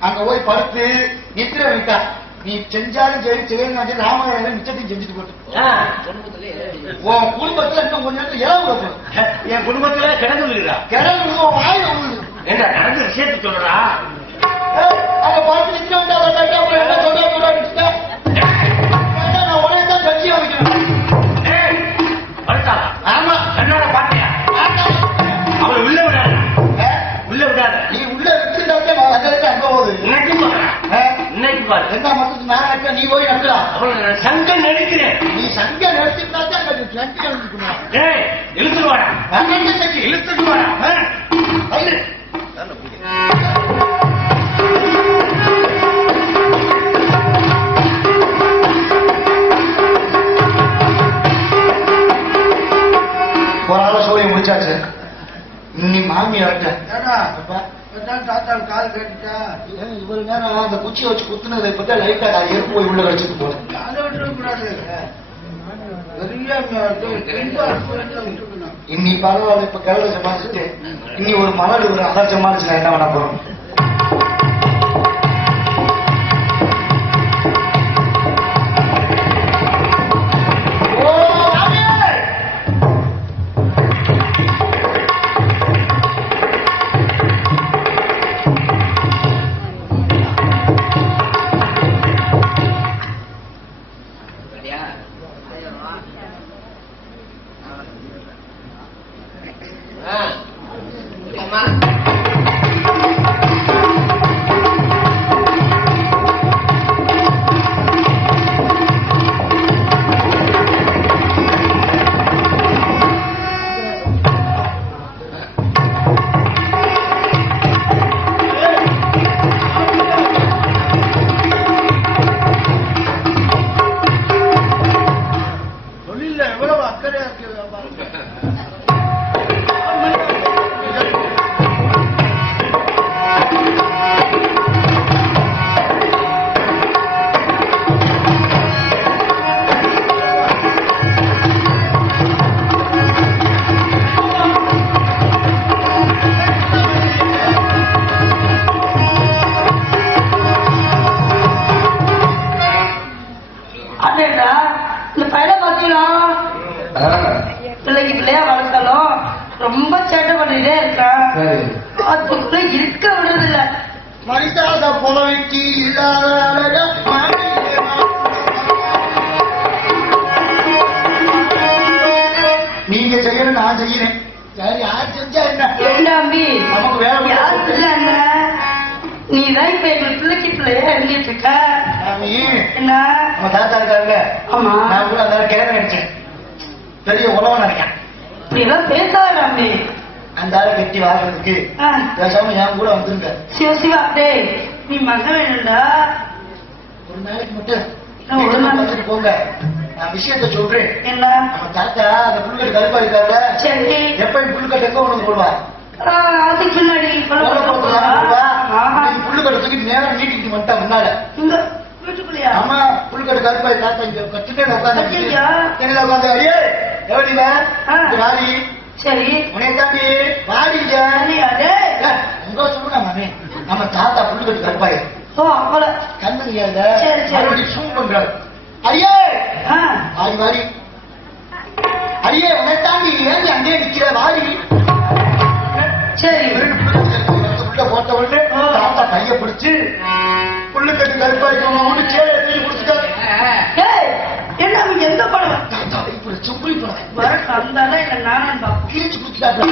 அங்க போய் படுத்து நித்திர வைத்தா நீ செஞ்சாலும் சரி செய்யணும் ராமாயணம் மிச்சத்தையும் செஞ்சுட்டு போட்டு. உன் குடும்பத்துல இன்னும் கொஞ்ச நேரத்துல இளவு வைக்கணும் என் குடும்பத்துல கிடந்து விழுகிறா. கிடங்கு விழுது என்ன நடந்த விஷயத்தை சொல்றா அங்க பார்த்து நித்திர வந்தாக்கா அப்புறம் என்ன சொல்ல இன்னைக்கு பாரு என்ன மட்டும் நான் நீ போய் நட்டலாம் அவளை சங்கம் நடிக்கிறேன். நீ சங்க நடத்திருந்தாக்கே அங்க நீ சங்க நடத்திக்கணும் ஏய் இழுத்துட்டு வாடா. அங்க இழுத்துட்டு வாடா. ஒரு ஆள சோழியை முடிச்சாச்சு. இன்னி மாமியார்ட்ட அப்பா, கால் கட்டிட்டா? இவ்வளவு நேரம் அந்த குச்சியை வச்சு குத்துனதை பத்தி லைட்டா நான் எருப்பு போய் உள்ள கடிச்சிட்டு போனேன். இன்னி பரவாயில்ல இப்ப கிழவ பார்த்துட்டு இன்னி ஒரு மலர் ஒரு அலட்சமா இருந்துச்சு நான் என்ன பண்ண போறோம்? பிள்ளைக்கு பிள்ளையா வளர்த்தாலும் ரொம்ப சேட்டை பண்ணிட்டே இருக்கான் அதுக்குள்ள இருக்க விடுறதில்ல. மனிதாத புலவைக்கு இல்லாத நீங்க செய்யணும் நான் செய்யறேன். சரி யார் செஞ்சா என்ன? அம்பி நமக்கு வேற யார் பிள்ளை என்ன? நீ தான் இப்ப எங்க பிள்ளைக்கு பிள்ளையா இருந்துட்டு இருக்க. என்ன? நம்ம தாத்தா இருக்காருல்ல. ஆமா. நான் கூட அந்த நினைச்சேன். பெரிய உழவன் நினைக்கிறேன். எல்லாம் பேசாத அம்பி அந்த ஆளை கட்டி வாழ்றதுக்கு ஆ, பேசாம என் கூட வந்துருங்க சிவ சிவா டேய் நீ மக வேணும்டா ஒரு நாளைக்கு மட்டும் ஒரு நாள். வந்துட்டு போங்க. நான் விஷயத்த சொல்றேன். என்ன? நம்ம தாத்தா அந்த புல்கட்டு கருப்பா இருக்காருல்ல சரி. எப்பயும் புல்கட்டு எங்க உனக்கு போடுவா? அதுக்கு பின்னாடி கொலை போடுறா. ஆஹா. புல்லுக்கடை தூக்கி நேரம் நீட்டிட்டு வந்துட்டா முன்னால. ஆமா புல்லுக்கடை கருப்பாய் தாத்தா இங்க உட்காந்து உட்காந்து அடியே ஆ. வாடி. சரி. உனைய தாண்டி வாடி சரியா டேய் உங்க சொல்லுங்க மாமே. நம்ம தாத்தா புல்லுக்கட்டு கருப்பாய். ஓ அவள கண்ணு இல்ல. சரி, சரி. சூம் பண்றாரு அடியே! வாடி வாடி. அடியே தாண்டி ஏன் அங்கே நிக்கிற வாடி. சரி. உள்ள போட்ட உடனே தாத்தா கைய பிடிச்சு புல்லு கட்டு கருப்பாய்க்கு சேலை தூக்கி கொடுத்துட்டாரு ஏய் என்ன அவங்க எந்த படம்? இப்படி சுப்பி படம் வர தந்தானே இல்ல நானே பாப்போம் கிழிச்சு கொடுத்துட்டாரு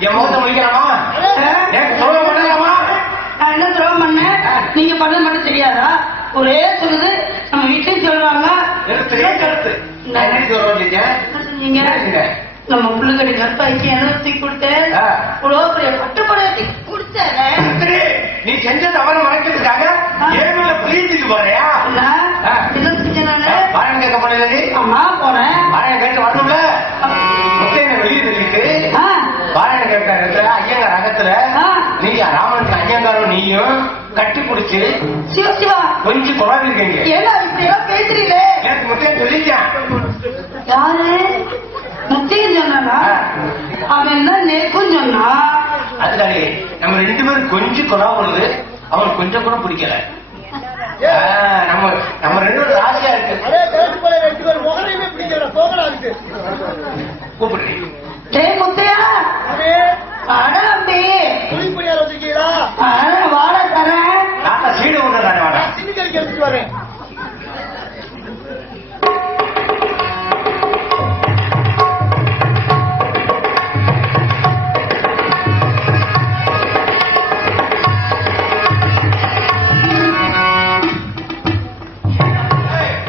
என் முகத்தை எனக்கு சொல்ல பண்ணலாமா நான் என்ன துரோகம் பண்ணேன் நீங்க பண்ணது மட்டும் தெரியாதா? ஒரே சொல்லுது நம்ம வீட்லயும் சொல்றாங்க? நம்ம புள்ளுக்கடி கருப்பாய்க்கு எழுபத்தி கொடுத்தேன் ஆ. இவ்வளவு பெரிய பட்டுப்படையை கொடுத்தேன். நீ செஞ்ச தவறு மறைக்கிறதுக்காக மேல புரியுதுக்கு போறியா? என்ன? ஆ. என்ன செஞ்சேன் நானு? பாடம் கேட்க முடியல நீ அம்மா போனேன் பாடம் கேட்டு வரணும்ல? பாடம் கேட்க இடத்துல ஐயங்கார் ரகத்துல. நீ ராமனுக்கு ஐயங்காரும் நீயும் கட்டி பிடிச்சு கொஞ்சம் எல்லாம் பேசுறீங்களே. எனக்கு முத்தையன் சொல்லிட்டான். யாரு? முத்தையும் சொன்னானா? ஆ. அவன் தான் நேக்கும் சொன்னா? அதுதானே நம்ம ரெண்டு பேரும் கொஞ்சம் வருது அவனுக்கு கொஞ்சம் கூட பிடிக்கல. ஆ, நம்ம நம்ம ரெண்டு பேரும் ராசியா இருக்கு. கேட்டு கூப்பிடுறேன். டேய் முத்தையா அட அம்பி துணி பணியார் வச்சிருக்கீங்களா? அட வாட தரேன் தாத்தா சீடு ஒண்ணு தானே வாடா. நான் சின்ன கறிக்கு எடுத்துட்டு வரேன்.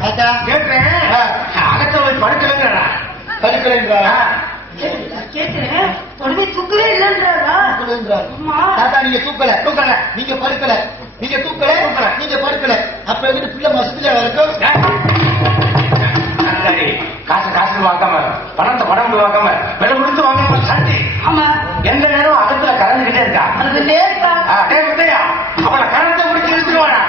தாத்தா. கேட்கிறேன் அகத்த போய் படுக்கலங்கிறா படுக்கிறேன்றா உடனே தூக்கவே இல்லைன்றாரா. அம்மா. தாத்தா நீங்க தூக்கல தூக்கல. நீங்க படுக்கல நீங்க தூக்கல தூக்கல. நீங்க படுக்கல அப்ப எங்கிட்ட பிள்ளை மசத்துல இருக்கும் காசு காசு வாங்காம பணத்தை பணம் வாங்காம விலை கொடுத்து வாங்காம சண்டி ஆமா. எந்த நேரம் அகத்துல கலந்துகிட்டே இருக்கா? அது அவனை கலத்தை முடிச்சு எடுத்துட்டு வாடா.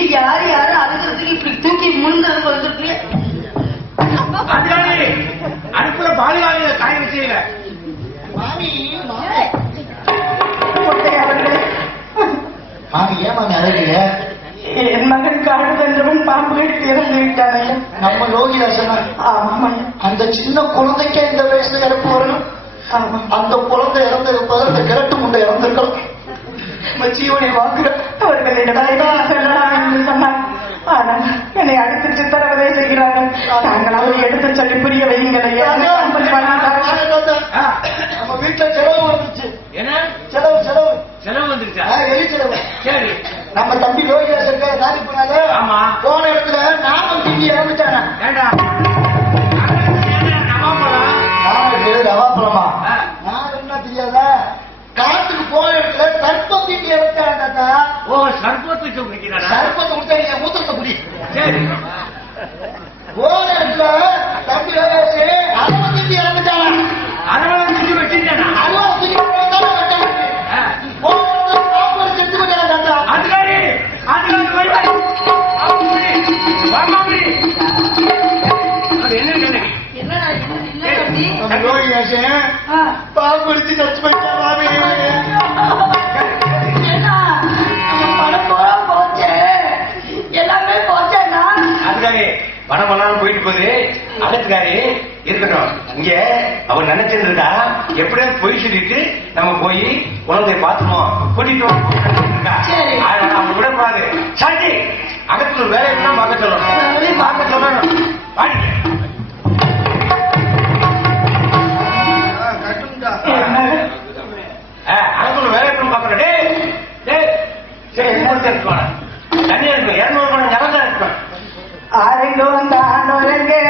நீ யாரு யாரு? அழுகிறதுக்கு இப்படி தூக்கி முழுந்ததுக்கு வந்துருக்கீங்க அடுப்புல பாலிவாலியில காய வச்சீங்க மாமி மாமி. அழகீங்க என் மகன் காடு வென்றவன் பாம்பு கடித்து இறந்து விட்டானே. நம்ம லோகிதாசனா ஆமாம் அந்த சின்ன குழந்தைக்கே இந்த வயசுல இறப்பு வரணும். அந்த குழந்தை இறந்ததுக்கு பதில் அந்த கிழட்டு முண்டை இறந்திருக்கலாம் மச்சியோனை வாக்குறேன் ஆனால் என்னை அடுத்து சித்திரவதை செய்கிறார்கள். தாங்களாவது எடுத்து சொல்லி புரிய வையுங்களே ஆ, நம்ம வீட்டுல செலவு வந்துச்சு என்ன? செலவு செலவு. செலவு வந்துருச்சா? ஆ, எலி செலவு. சரி. நம்ம தம்பி போனால ஆமா. போன இடத்துல நாமம் திங்கி இறந்துட்டாங்க. ஏண்டா? நவாப்பழம் நாளைக்கு ரவாப்பழமா ஆ. நான் என்ன தெரியாதா? காட்டுக்கு போன இடத்துல இறந்துட்டாங்க தாத்தா. ஓ சர்பத்து சொல்லிக்கிறாரா சர்ப்பத்தை விட்டா நீங்க சரி. போன இடத்துல தம்பி லோகிதாசன் அரவம் திங்கி இறந்துட்டாங்க அரவணை செஞ்சு வச்சுட்டேனா அரவம் திங்கி இறந்துட்டாங்க வெட்டாங்க. ஆ. போன அகத்துக்காரி இருக்கட்டும். இங்க அவர் நினைச்சிட்டு இருக்கா? எப்படியாவது பொய் சொல்லிட்டு நம்ம போய் குழந்தைய பார்த்துருவோம் கூட்டிட்டு அவங்க விடக்கூடாது. சாண்டி அகத்துல வேலை என்ன பார்க்க சொல்லணும். பார்க்க சொல்லணும். அகத்துல வேலை எப்படி பார்க்கணும் சரி என்ன இருக்கணும் தண்ணி இருக்கு இரநூறு மணி நேரம் தான் இருக்கணும் ஆரெங்கோ தானொருங்கே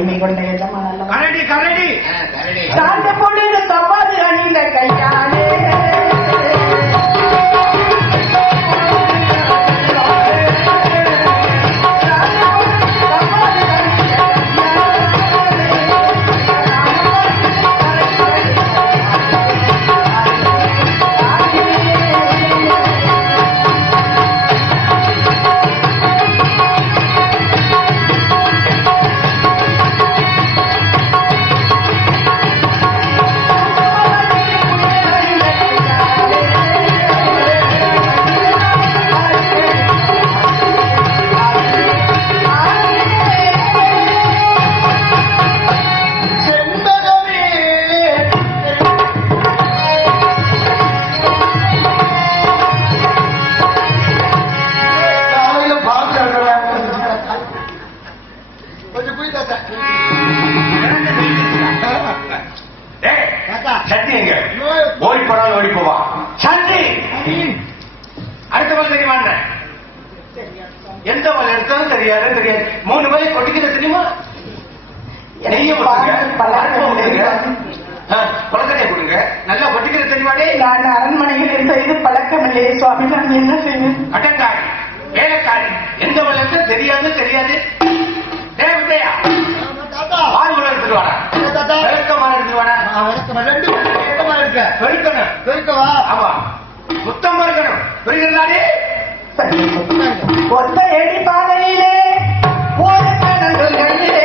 அடிமை கொண்ட எஜமான கரடி கரடி. சாந்த பொழுது தப்பாது அணிந்த கையாலே? என்ன செய்வேன் அட்டக்காரி வேலைக்காரி. எந்த பல் எடுத்தா தெரியாது தெரியாது. தாத்தா. பால் கூட எடுத்துட்டு வாடா? விளக்கமான வாடா. ரெண்டு இடமா இருக்க. பெருக்கணும். இருக்கவா ஆமா. சுத்தமா இருக்கணும் புரியுதுடாடி ஒத்த எடி பாதையிலே கண்ணிலே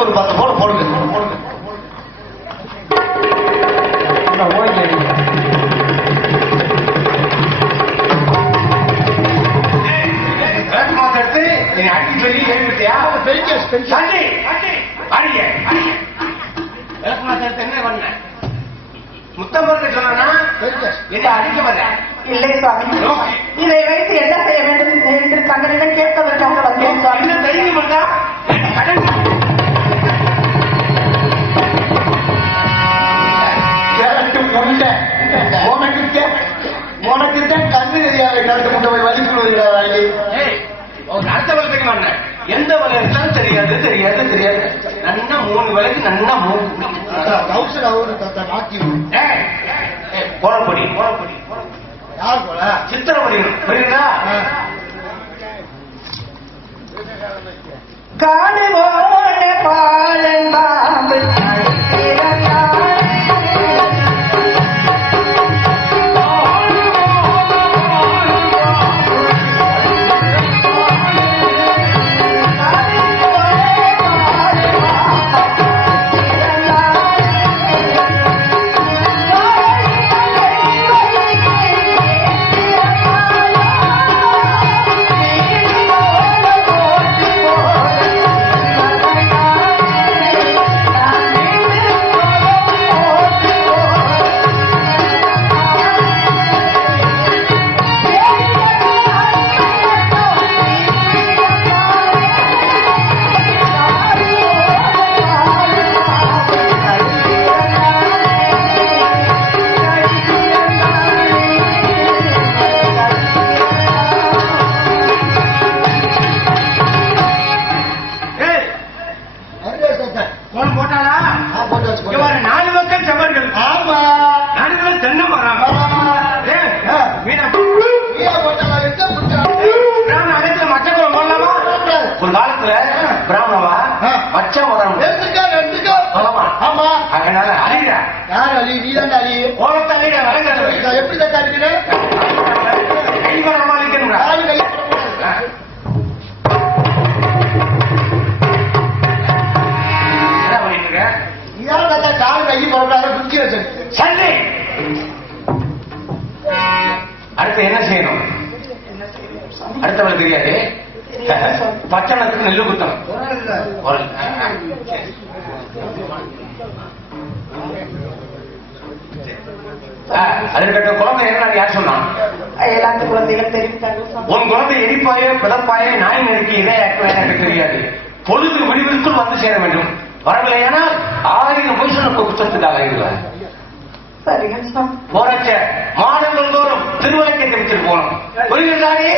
அந்த தெரியாது கிழட்டு முண்டை போய் வலிக்கு வருகிறாரா ஏய், ஒரு அடுத்த வலை தெரியுமா என்ன? எந்த எடுத்தாலும் தெரியாது தெரியாது தெரியாது. நன்னா மூணு வலைக்கு நன்னா மூணு அவரு கோலப்பொடி யார் போல சித்திரை படிக்கணும் புரியுதா பாலந்தாம்பு அடிக்கிறதா நெல்லு குத்தணும் ஒரு- ஆ, அது இருக்கட்டும் குழந்தை என்ன யார் சொன்னான் எல்லாத்து குழந்தைகளும் தெரிவித்தாங்க உன் குழந்தை எரிப்பாயே பிளப்பாயே நாய் நெருக்கி இதையாக்குவேன் எனக்கு தெரியாது. பொழுது விடிவிற்குள் வந்து சேர வேண்டும். வரவில்லையானால் ஆயிரம் பொய்சன குற்றத்துக்காக இருவார் சரிங்க சாமி போராச்ச மாதங்கள் தோறும் திருவிளக்கை தெரிவிச்சிட்டு போகணும். புரிகிறதானே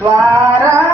Clara.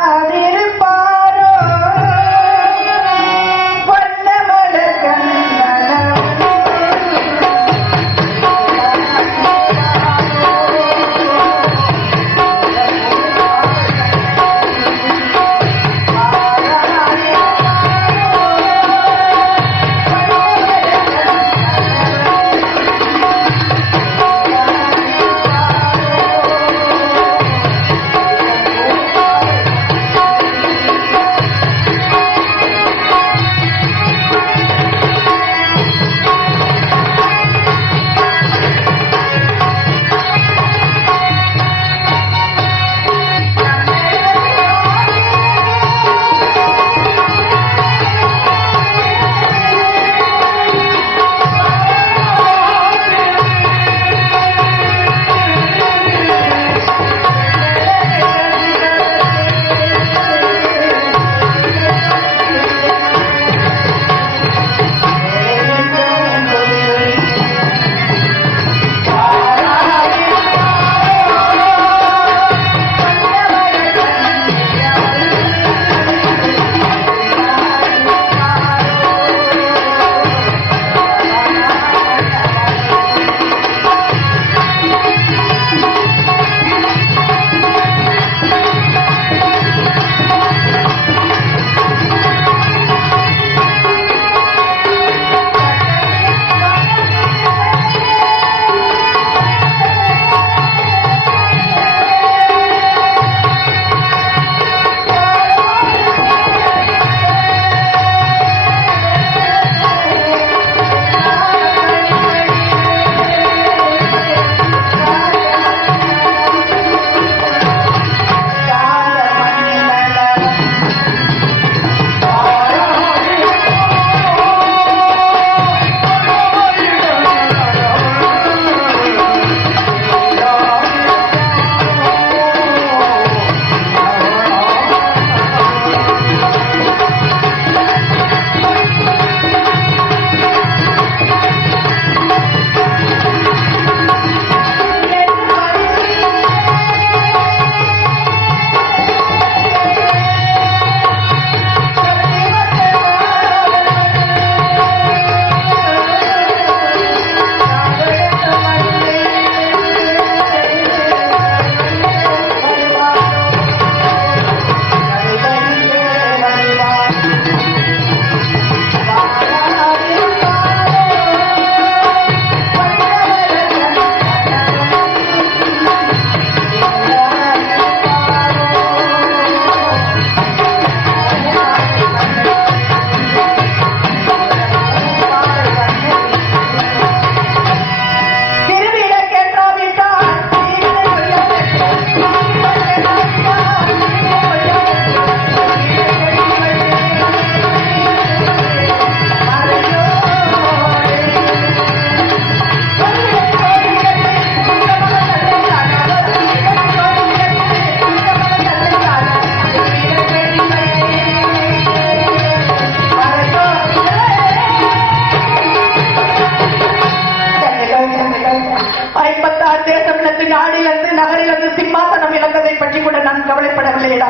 கவலைப்படவில்லைடா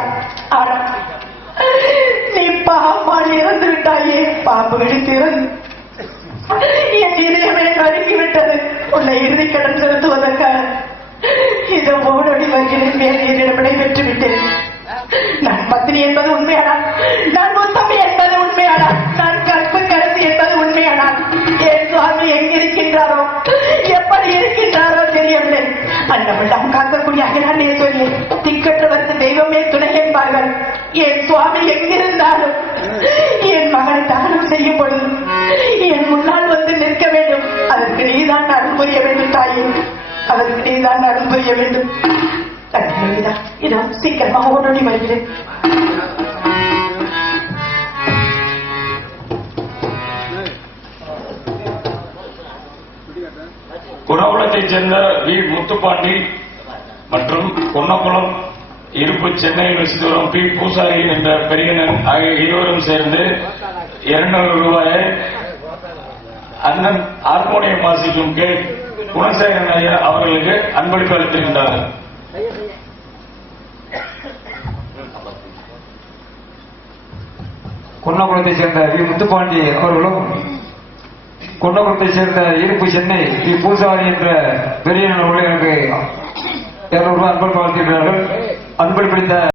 ஆனால் நீ பாம்பால் இறந்துவிட்டாயே பாம்பு விழித்திறன் என் இதயம் எனக்கு அடுக்கிவிட்டது உன்னை இறுதி கடன் செலுத்துவதற்காக இந்த ஓடோடி வங்கியின் மேல் என்னிடம் விடைபெற்று விட்டேன் நான் பத்னி என்பது உண்மையானால் நான் உத்தமி என்பது உண்மையானால் நான் கற்பு கருத்து என்பது உண்மையானால் என் சுவாமி எங்கிருக்கின்றாரோ எப்படி இருக்கின்றாரோ தெரியவில்லை. அன்னமெல்லாம் காக்கக்கூடிய அகிலாண்டே சொல்லி திக்கற்றவர் என் சுவாமி எங்கிருந்தாலும் என் மகனை தகனம் செய்யும் பொழுது என் முன்னால் வந்து நிற்க வேண்டும். அதற்கு நீதான் அருள் புரிய வேண்டும் தாயே. அதற்கு நீதான் அருள் புரிய வேண்டும். சீக்கிரமாக உடனடி வருகிறேன் குணகுலத்தைச் சேர்ந்த வி முத்துப்பாண்டி மற்றும் பொன்னக்குளம் இருப்பு சென்னையில் வசித்து வரும் பி பூசாரி என்ற பெரியனன் ஆகிய இருவரும் சேர்ந்து இருநூறு ரூபாயை அண்ணன் ஹார்மோனியம் வாசிக்கும் கே. குணசேகரன் ஐயர் அவர்களுக்கு அன்பளிப்பு அளித்திருக்கின்றார்கள் குன்னகுளத்தைச் சேர்ந்த வி. முத்துப்பாண்டி அவர்களும் குன்னகுளத்தைச் சேர்ந்த இருப்பு சென்னை வி. பூசாரி என்ற பெரிய அவர்கள் எனக்கு இருநூறு ரூபாய் அன்பளிப்பு அளித்திருக்கிறார்கள். அன்பளிப்பளித்த